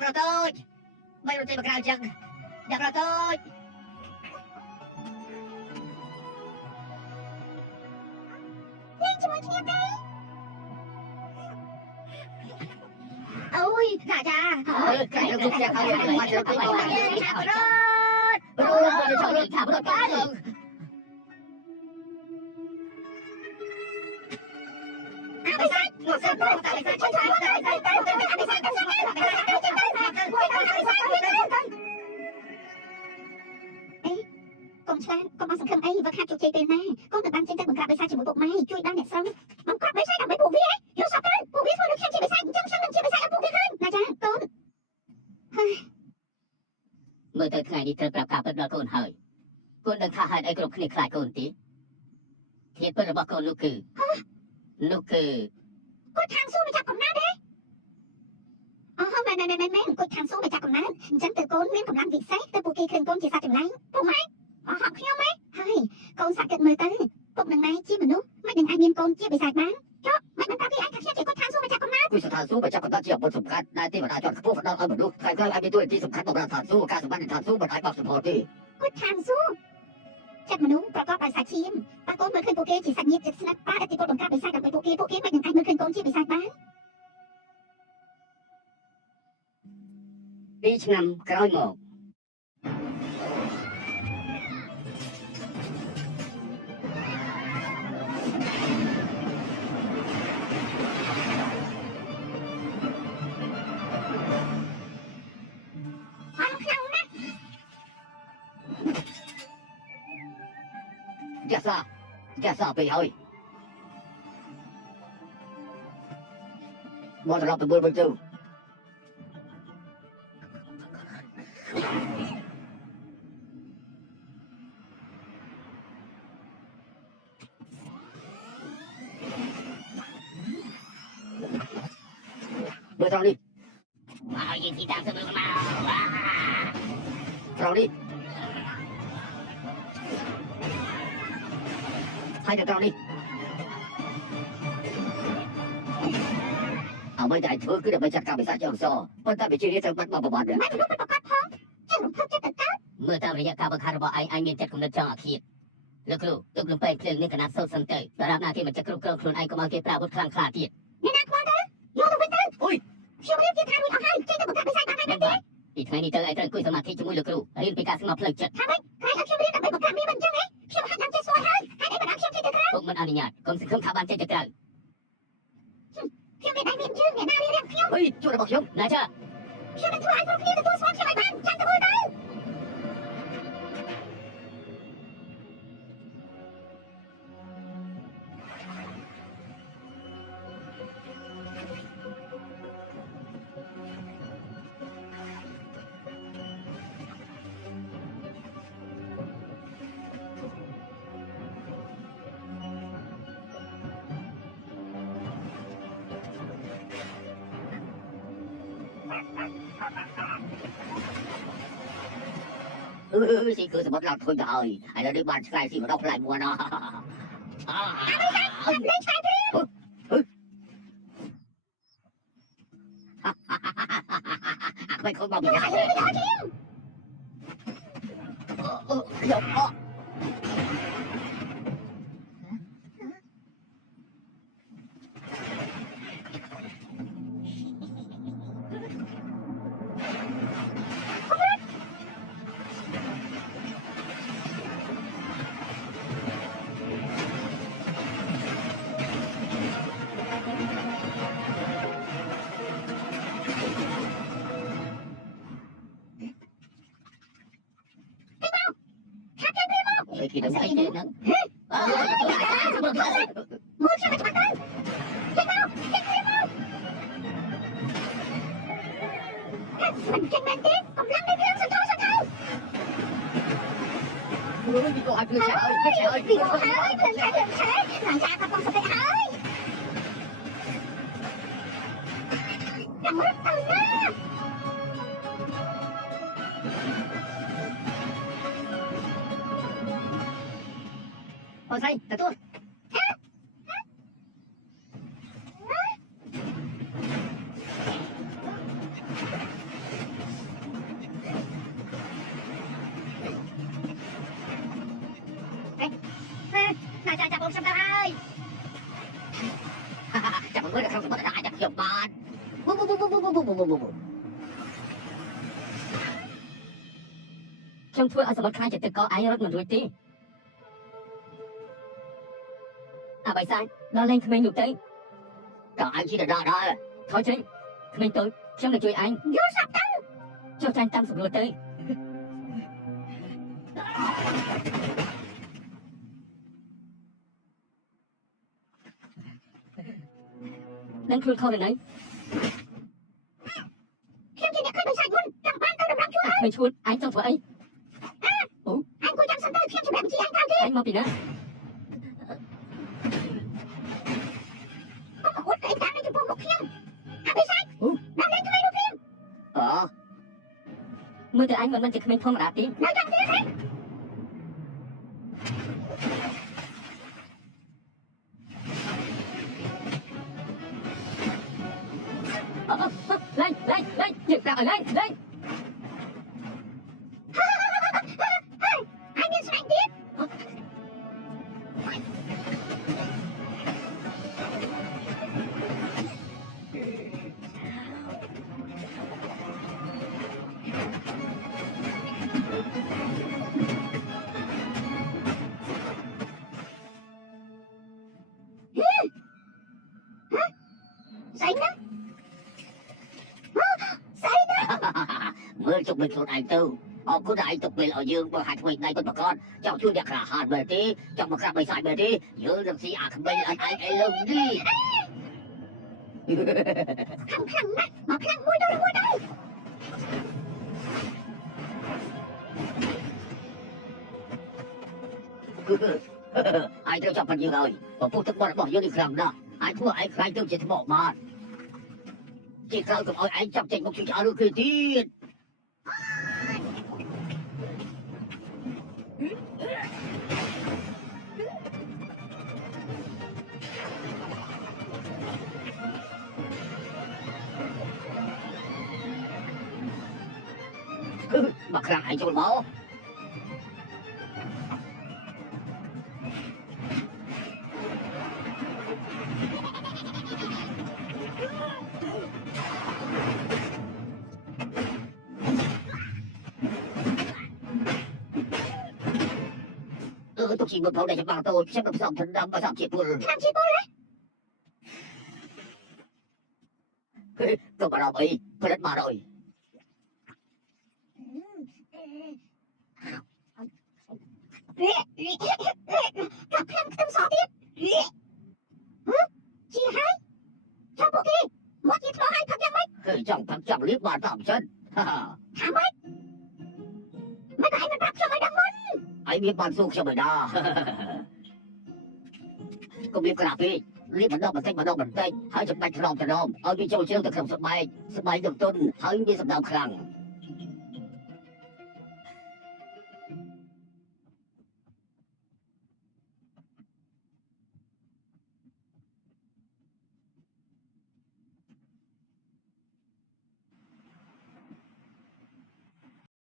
Đập rồi tôi. Bây giờ tìm một chân. Đập rồi tôi. Lên cho mọi người đi. Ôi, dạ cha. Cái nó rút ra khỏi cái ngoài rồi tôi nói lên chạm rồi. Tôi cho lên chạm rồi cái. Con Sang, con mang sẵn khăn ấy và khát cho chơi tên nè. Con được ban trên tay bằng cạp bê sa chỉ một bộ mai, chui đang đẹp xong. Bằng cạp bê sa đang mấy bộ viết. Hiểu sao tên? Bộ viết thôi được khen chơi bê sa, trong sân đừng chơi bê sa là bộ viết hơn. Là cha, con. មើលទៅថ្ងៃនេះត្រូវប្រាប់ការពិតដល់កូនហើយកូនដឹងថាហេតុអីគ្រប់គ្នាខ្លាចកូនទេធាតុពិតរបស់កូននោះគឺគាត់ខាងស៊ូមកចាប់កំណើតទេអូមែនគាត់ខាងស៊ូមកចាប់កំណើតអញ្ចឹងទៅកូនមានកម្លាំងពិសេសទៅពួកគេឃើញកូនជាសត្វចម្លែកពុកម៉ែអស់ហក់ខ្ញុំហ៎ហើយកូនសាក់គិតមើលទៅពុកនឹងម៉ែជាមនុស្សមិននឹងអាចមានកូនជាបិសាចបានចុះមិនប្រាប់គេឯងថាខ្ញុំជាគាត់ខាងស៊ូមកចាប់កំណើតគឺស្ថានសួគ៌មកចាប់កំណើតជាអ្វីសំខាន់ដែលទេវតាជាន់ខ្ពស់ផ្ដល់ឲ្យមនុស្សថ្ងៃក្រោយអាចមានតួនាទីសំខាន់បម្រើស្ថានសួគ៌ការសម្បត្តិស្ថានសួគ៌មិនអាចបោកសម្បល់ទេគាត់ខាងស៊ូចិត្តមនុស្សប្រកបដោយសាច់ឈាមបើកូនមើលឃើញពួកគេជាសាច់ញាតិជិតស្និទ្ធបាទឥទ្ធិពលបង្កាត់បិសាចដើម្បីពួកគេមិននឹងអាចមើលឃើញកូនជាបិសាចបាន2ឆ្នាំក្រោយមកចាសាពេលហើយមកត្រឡប់ទៅមើលវិញទៅមើលត្រង់នេះមកយើងទីតាមទៅមើលមកត្រង់នេះហើយត្រង់នេះអ្វីដែលធ្វើគឺដើម្បីចាត់ការបិសាចជាអង្សរប៉ុន្តែវិជានេះត្រូវបាត់បង់ប្រវត្តិមិនប្រកាសផងចឹងរំភើបចិត្តទៅកើតមើលតាមរយៈការបង្ហាញរបស់ឯងមានចិត្តគំនិតចង់អាឃាតលោកគ្រូទុកលំពេងភ្លើងនេះកណាត់សូត្រសិនទៅដរាបណាគេមិនចេះគ្រប់គ្រងខ្លួនឯងកុំឲ្យគេប្រើអាវុធខ្លាំងខ្លាទៀតអ្នកណាខ្វល់ទៅយកទៅវិញទៅអុយខ្ញុំរៀបជាថារួចអស់ហើយចេះតែបង្កាត់បិសាចបានហើយទេពីថ្ងៃនេះទៅឯងត្រូវអង្គុយសមាធិជាមួយលោកគ្រូរៀនពីការស្ងប់ផ្លូវចិត្តថាម៉េចក្រែងឲ្យខ្ញុំរៀនដើម្បីបង្កាត់មានមិនអញ្ចឹងទេខ្ញុំហាត់ដល់ចេះស្គាល់ហើយហេតុអីបានខ្ញុំចេះទៅក្រៅពុកមិនអនុញ្ញាតកុំសង្ឃឹមថាបានចេះទៅក្រៅខ្ញុំមានដៃមានជើងអ្នកណារៀបខ្ញុំអុយជួយរបស់ខ្ញុំណាចាខ្ញុំនឹងធ្វើឲ្យគ្រប់គ្នាទទួលស្គាល់ខ្ញុំឲ្យបានចាំទៅមួយទៅស៊ីគឺសម្បត្តិឡើងធុញទៅហើយឥឡូវនេះបានឆ្កែស៊ីម្ដងផ្លែមួយណោះលេងឆ្កែព្រាមក្បាច់ខូចមកពីណាខ្ញុំអត់គេដឹងស្អីទេហ្នឹងមើលខ្ញុំច្បាស់ទៅចេញមកមិនចេញមែនទេកម្លាំងនៃព្រាមសន្ធោសន្ធៅមើលពីក៏ឲ្យភ្លើងឆេះហើយភ្លើងឆេះហើយពីក៏ហើយភ្លើងឆេះឡើងចាក៏កំសតិហើយចាំមើលទៅណាអូស្រីទទួល ខ្ញុំធ្វើឲ្យសមុទ្រខ្លាចជាទឹកកកឯងរត់មិនរួចទេអាបៃសាយដល់លេងក្មេងនោះទៅតើឯងជិះដល់ដល់ថយចេញក្មេងតូចខ្ញុំនឹងជួយឯងយល់ស្រាប់ទៅចុះចាញ់តាមសម្រួលទៅនឹងខ្លួនខុសទៅណាខ្ញុំជាអ្នកឃើញបិសាចមុនចាំបានទៅដំណំជួយក្មេងឈួតឯងចង់ធ្វើអីអញគួរចាំសិនទៅខ្ញុំជំរាបបញ្ជាអញក្រោយទៀតឯងមកពីណាអត់គេតាមនៅចំពោះមុខខ្ញុំអាបិសាចដល់លេងក្មេងនោះព្រាមមើលទៅឯងមិនជាក្មេងធម្មតាទេនៅចាំទៀតហ៎លេងយើងប្រាប់ឲ្យលេងអញមានស្នែងទៀតស្អីណាមើលជុំមិនខ្លួនឯងទៅអរគុណដែលឯងទុកពេលឲ្យយើងបើហាត់ធ្វើដៃពិតប្រាកដចង់ជួយអ្នកក្លាហានមែនទេចង់មកក្រាបបិសាចមែនទេយើងនឹងស៊ីអាក្មេងអត់ឯងឥឡូវនេះខ្លាំងណាស់មកខ្លាំងមួយទៅឯងត្រូវចាប់បាត់យើងហើយបើពុះទឹកបត់របស់យើងនេះខ្លាំងណាស់អាចធ្វើឯងខ្លាចទៅជាថ្មបានជាក្រោយកុំឲ្យឯងចាប់ចេញមកជួយឲ្យឬគឺទៀតមកខ្លាំងឯងចូលមកទុកជីវិតផងដែលច្បាស់តូចខ្ញុំនឹងផ្សំធនដំបើសំជាពលឆ្នាំជាពលទៅបារម្ភអីផលិតបានហើយកាប់ខ្លាំងខ្ទឹមសទៀតជាហើយចាំពួកគេមកជាធ្លោឲ្យផឹកយ៉ាងម៉េចចង់ផឹកចង់លៀបបានតាមចិត្តថាម៉េចមិនក៏ឯងមិនប្រាប់ខ្ញុំឲ្យដឹងមុនឯងមានបានសួរខ្ញុំមិនដែរកុំលៀបក្រាពេកលៀបបន្តិចហើយចំណេញថ្នមឲ្យវាចូលជ្រៅទៅក្នុងស្បែកនឹងទន់ហើយមានសម្ដៅខ្លាំង